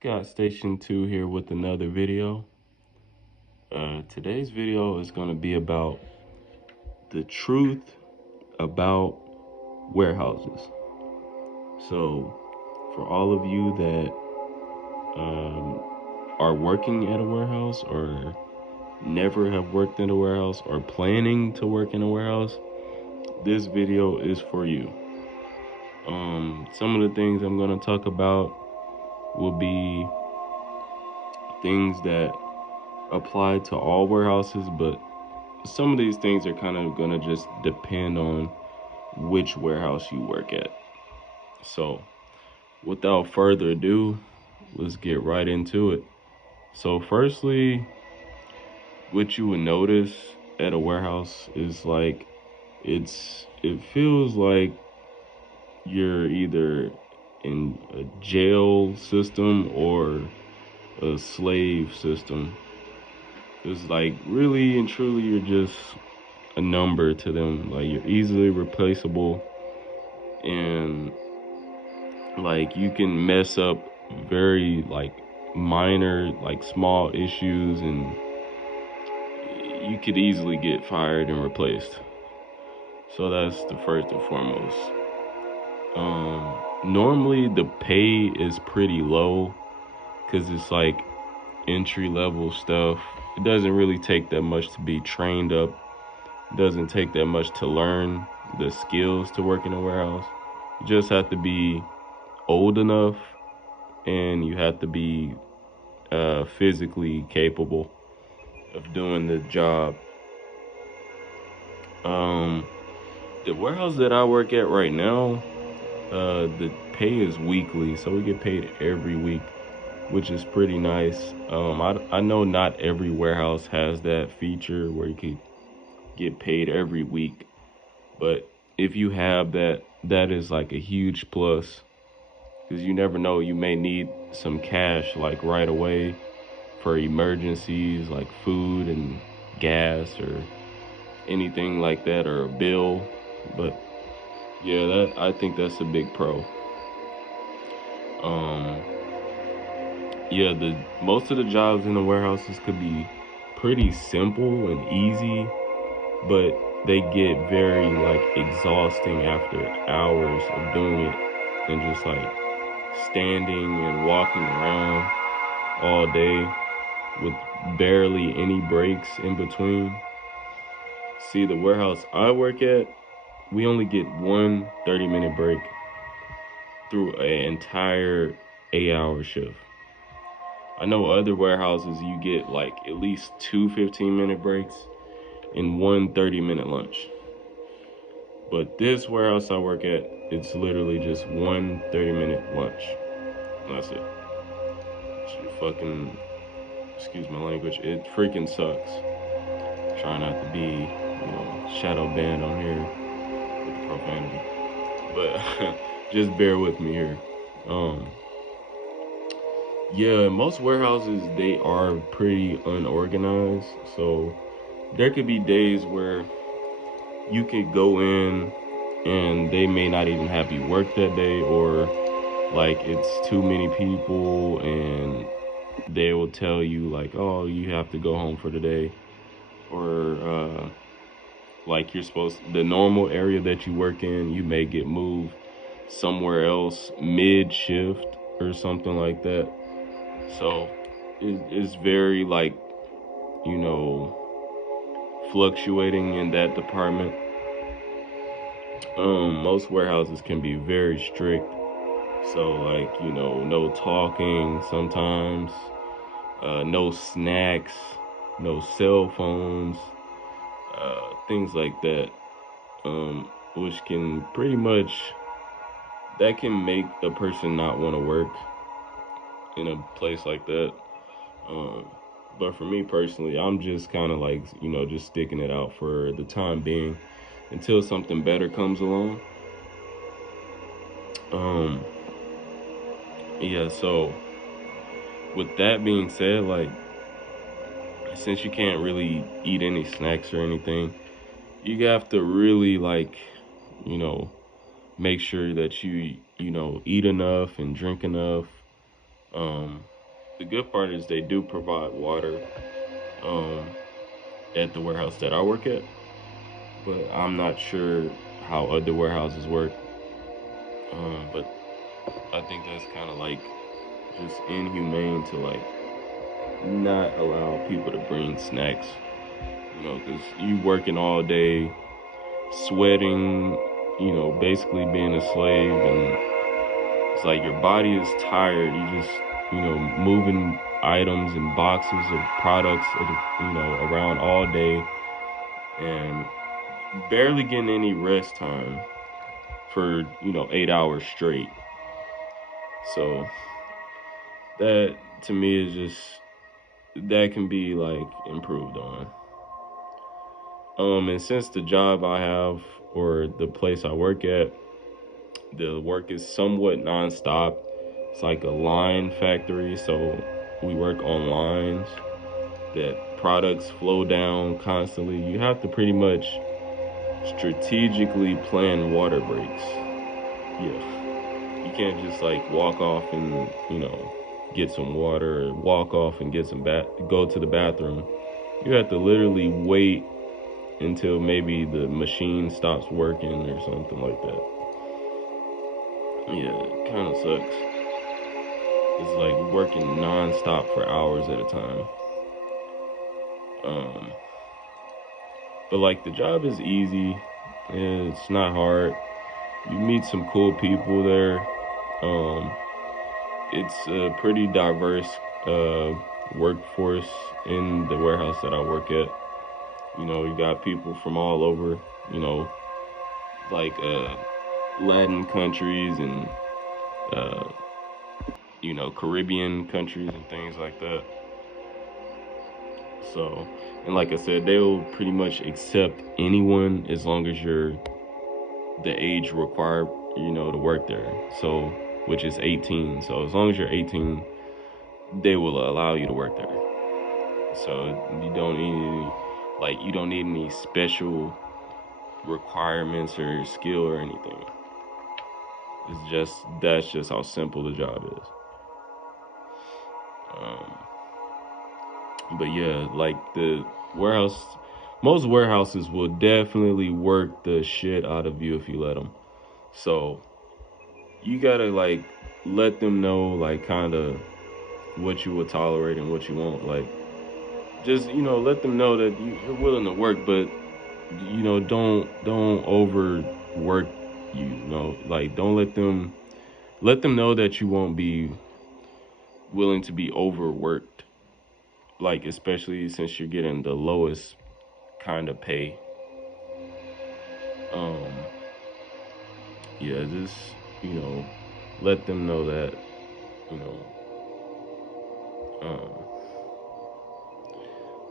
Got Station 2 here with another video. Today's video is going to be about the truth about warehouses. So, for all of you that are working at a warehouse or never have worked in a warehouse or planning to work in a warehouse, this video is for you. Some of the things I'm going to talk about will be things that apply to all warehouses, but some of these things are kind of going to just depend on which warehouse you work at. So, without further ado, let's get right into it. So, firstly, what you would notice at a warehouse is like it feels like you're either in a jail system or a slave system. It's like really and truly you're just a number to them. Like you're easily replaceable, and like you can mess up very like minor, like small issues, and you could easily get fired and replaced. So that's the first and foremost. Normally the pay is pretty low because it's like entry level stuff. It doesn't really take that much to be trained up. It doesn't take that much to learn the skills to work in a warehouse. You just have to be old enough, and you have to be physically capable of doing the job. The warehouse that I work at right now, the pay is weekly, so we get paid every week, which is pretty nice. I know not every warehouse has that feature where you could get paid every week, but if you have that, that is like a huge plus, because you never know, you may need some cash like right away for emergencies like food and gas or anything like that, or a bill. But yeah, that I think that's a big pro. Um, yeah, the most of the jobs in the warehouses could be pretty simple and easy, but they get very like exhausting after hours of doing it, and just like standing and walking around all day with barely any breaks in between. See, the warehouse I work at, we only get one 30-minute break through an entire 8-hour shift. I know other warehouses you get like at least two 15-minute breaks and one 30-minute lunch. But this warehouse I work at, it's literally just one 30-minute lunch. That's it. Fucking, excuse my language, it freaking sucks. Try not to be, shadow banned on here with the profanity. But just bear with me here. Um, yeah, most warehouses, they are pretty unorganized. So there could be days where you could go in and they may not even have you work that day, or like it's too many people and they will tell you like, oh, you have to go home for the day, or like you're supposed, the normal area that you work in, you may get moved somewhere else mid shift or something like that. So it's very like, you know, fluctuating in that department. Most warehouses can be very strict. So like, no talking sometimes, no snacks, no cell phones, things like that. Which can pretty much, that can make a person not want to work in a place like that. Um, but for me personally, I'm just kind of like, just sticking it out for the time being until something better comes along. Um, yeah, so with that being said, like, since you can't really eat any snacks or anything, you have to really, like, you know, make sure that you eat enough and drink enough. the good part is they do provide water um, at the warehouse that I work at, but I'm not sure how other warehouses work. But I think that's kind of like just inhumane to like not allow people to bring snacks, because you working all day, sweating, basically being a slave, and it's like your body is tired. You just, moving items and boxes of products, around all day, and barely getting any rest time for 8 hours straight. So that to me is just that can be like improved on. And since the job I have or the place I work at, the work is somewhat nonstop. It's like a line factory, so we work on lines that products flow down constantly. You have to pretty much strategically plan water breaks. Yeah. You can't just like walk off and, get some water or walk off and get some go to the bathroom. You have to literally wait until maybe the machine stops working or something like that. Yeah, it kind of sucks. It's like working non-stop for hours at a time. But like the job is easy. It's not hard. You meet some cool people there. Um, it's a pretty diverse workforce in the warehouse that I work at. You got people from all over, you know, like Latin countries and uh, Caribbean countries and things like that. So, and like I said, they'll pretty much accept anyone as long as you're the age required, to work there. So, which is 18. So, as long as you're 18, they will allow you to work there. So, you don't need any special requirements or skill or anything. That's just how simple the job is. Um, but yeah, like the warehouse, most warehouses will definitely work the shit out of you if you let them. So you gotta like let them know like kind of what you will tolerate and what you won't. Like just let them know that you're willing to work, but don't overwork. Like don't let them know that you won't be willing to be overworked. Like especially since you're getting the lowest kind of pay. Um, yeah, just let them know that you know. Um,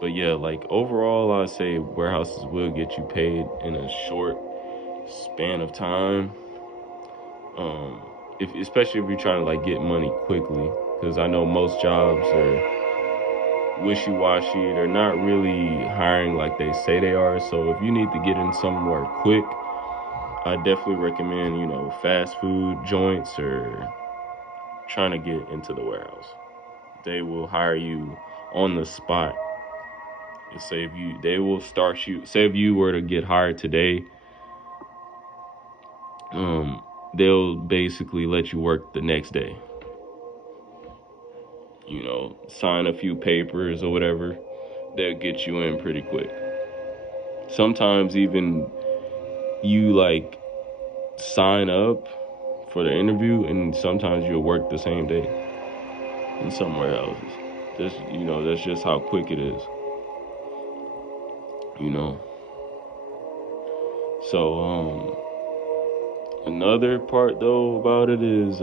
but yeah, like overall, I say warehouses will get you paid in a short span of time. Um, if especially if you're trying to like get money quickly, because I know most jobs are wishy-washy. They're not really hiring like they say they are. So if you need to get in somewhere quick, I definitely recommend fast food joints or trying to get into the warehouse. They will hire you on the spot. And say if you, they will start you. Say if you were to get hired today, they'll basically let you work the next day. Sign a few papers or whatever. They'll get you in pretty quick. Sometimes even you like sign up for the interview, and sometimes you'll work the same day in some warehouses. That's just how quick it is. You know. So another part though about it is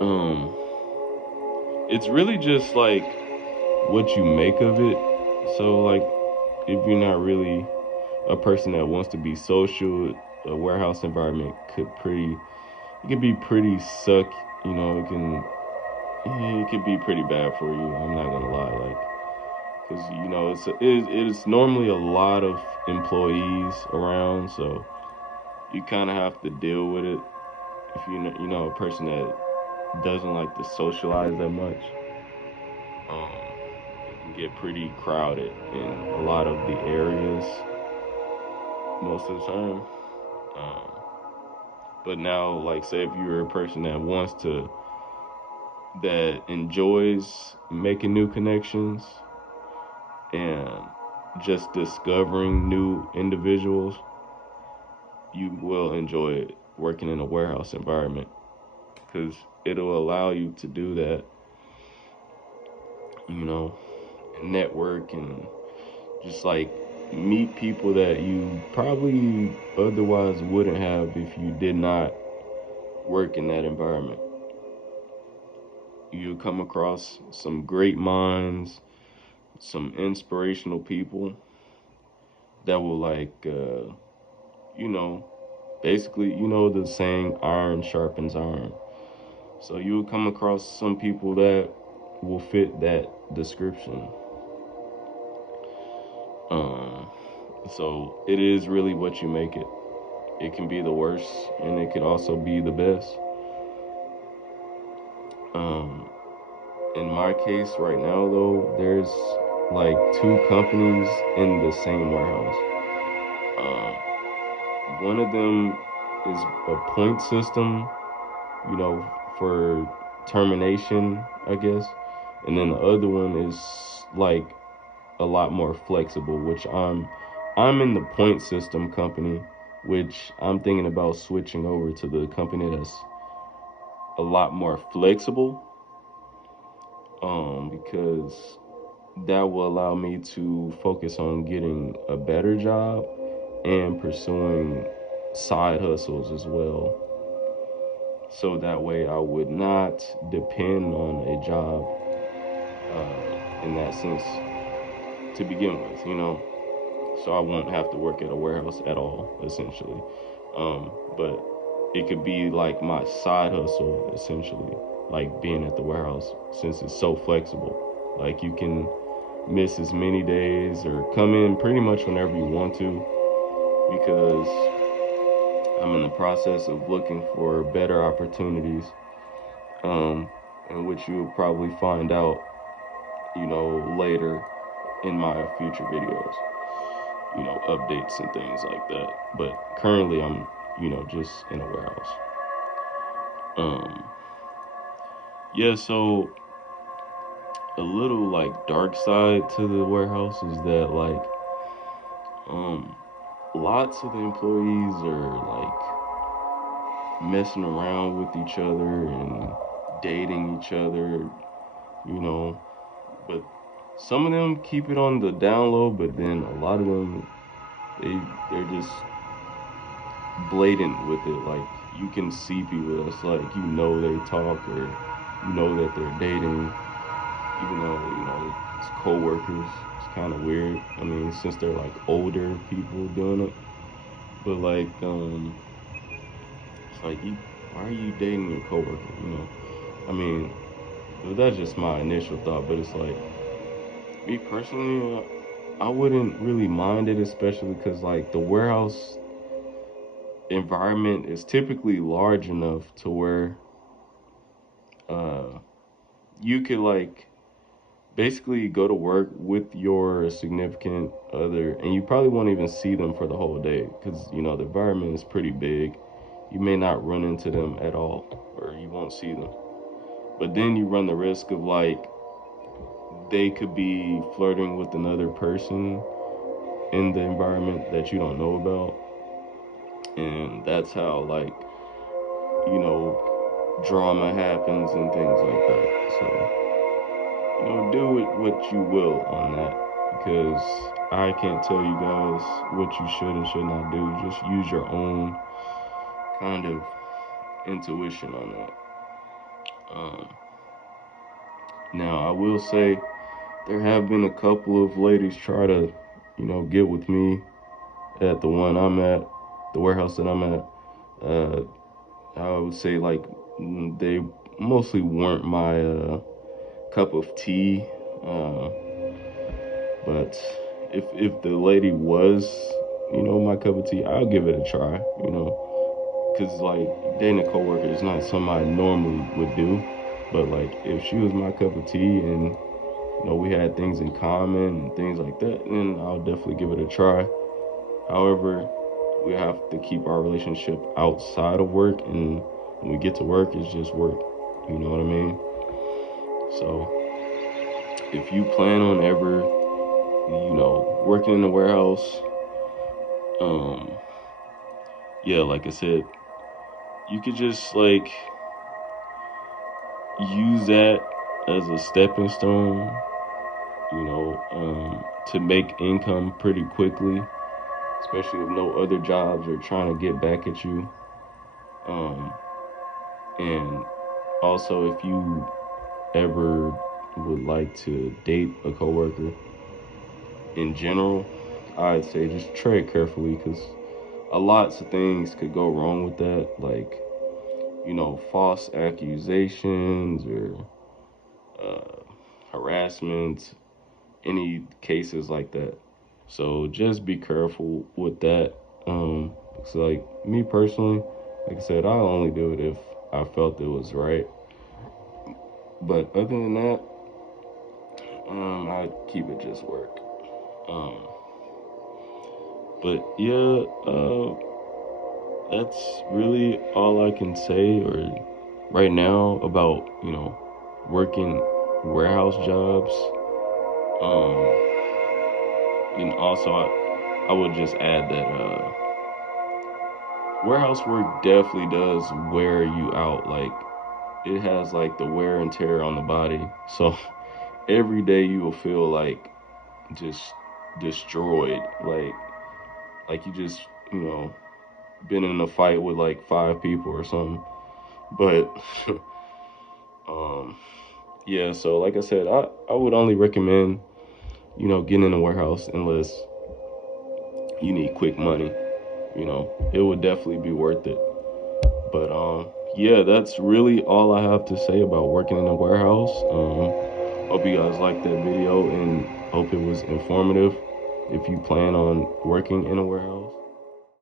um it's really just like what you make of it. So like if you're not really a person that wants to be social, a warehouse environment it can be pretty suck. It can be pretty bad for you. I'm not gonna lie, like, because it is normally a lot of employees around, so you kind of have to deal with it if you know a person that doesn't like to socialize that much. It can get pretty crowded in a lot of the areas most of the time. Um, but now, like, say if you're a person that enjoys making new connections and just discovering new individuals, you will enjoy working in a warehouse environment because it'll allow you to do that, you know, network and just like meet people that you probably otherwise wouldn't have if you did not work in that environment. You'll come across some great minds, some inspirational people that will you know, basically, you know the saying, iron sharpens iron. So you'll come across some people that will fit that description. Um, so it is really what you make it. It can be the worst, and it could also be the best. Um, in my case, right now though, there's like two companies in the same warehouse. One of them is a point system, you know, for termination, I guess, and then the other one is like a lot more flexible, which I'm in the point system company, which I'm thinking about switching over to the company that's a lot more flexible, because that will allow me to focus on getting a better job and pursuing side hustles as well. So that way I would not depend on a job in that sense to begin with, you know. So I won't have to work at a warehouse at all, essentially. But it could be like my side hustle, essentially, like being at the warehouse, since it's so flexible. Like you can miss as many days or come in pretty much whenever you want to, because I'm in the process of looking for better opportunities, um, in which you'll probably find out, you know, later in my future videos, you know, updates and things like that. But currently, I'm, you know, just in a warehouse. Um, yeah, so a little like dark side to the warehouse is that like, um, lots of the employees are like messing around with each other and dating each other, you know, but some of them keep it on the down low, but then a lot of them they're just blatant with it. Like you can see people that's like, you know, they talk or you know that they're dating, even though, you know, it's co-workers. It's kind of weird. I mean, since they're like older people doing it, but like it's like, why are you dating your coworker? You know, I mean, but that's just my initial thought. But it's like, me personally, I wouldn't really mind it, especially because like the warehouse environment is typically large enough to where uh, you could like basically go to work with your significant other, and you probably won't even see them for the whole day because you know the environment is pretty big. You may not run into them at all, or you won't see them. But then you run the risk of like they could be flirting with another person in the environment that you don't know about, and that's how like, you know, drama happens and things like that. So, you know, do it what you will on that, because I can't tell you guys what you should and should not do. Just use your own kind of intuition on that. Um, Now, I will say there have been a couple of ladies try to, you know, get with me at the one I'm at, the warehouse that I'm at. Uh, I would say like they mostly weren't my cup of tea. Uh, but if the lady was, you know, my cup of tea, I'll give it a try. You know, because like dating a coworker is not something I normally would do. But like if she was my cup of tea and we had things in common and things like that, then I'll definitely give it a try. However, we have to keep our relationship outside of work, and when we get to work, it's just work. You know what I mean? So if you plan on ever, working in the warehouse, um, yeah, like I said, you could just like use that as a stepping stone, to make income pretty quickly, especially if no other jobs are trying to get back at you. And also, if you ever would like to date a coworker in general, I'd say just tread carefully because a lots of things could go wrong with that, like false accusations or harassment, any cases like that. So just be careful with that. It's like me personally, like I said, I'll only do it if I felt it was right. But other than that, I keep it just work. Um, but yeah, that's really all I can say or right now about working warehouse jobs. And also I would just add that warehouse work definitely does wear you out. Like it has like the wear and tear on the body. So every day you will feel like just destroyed. Like you just been in a fight with like 5 people or something. But um yeah, so like I said, I would only recommend getting in a warehouse unless you need quick money. It would definitely be worth it. But yeah, that's really all I have to say about working in a warehouse. Hope you guys liked that video and hope it was informative if you plan on working in a warehouse.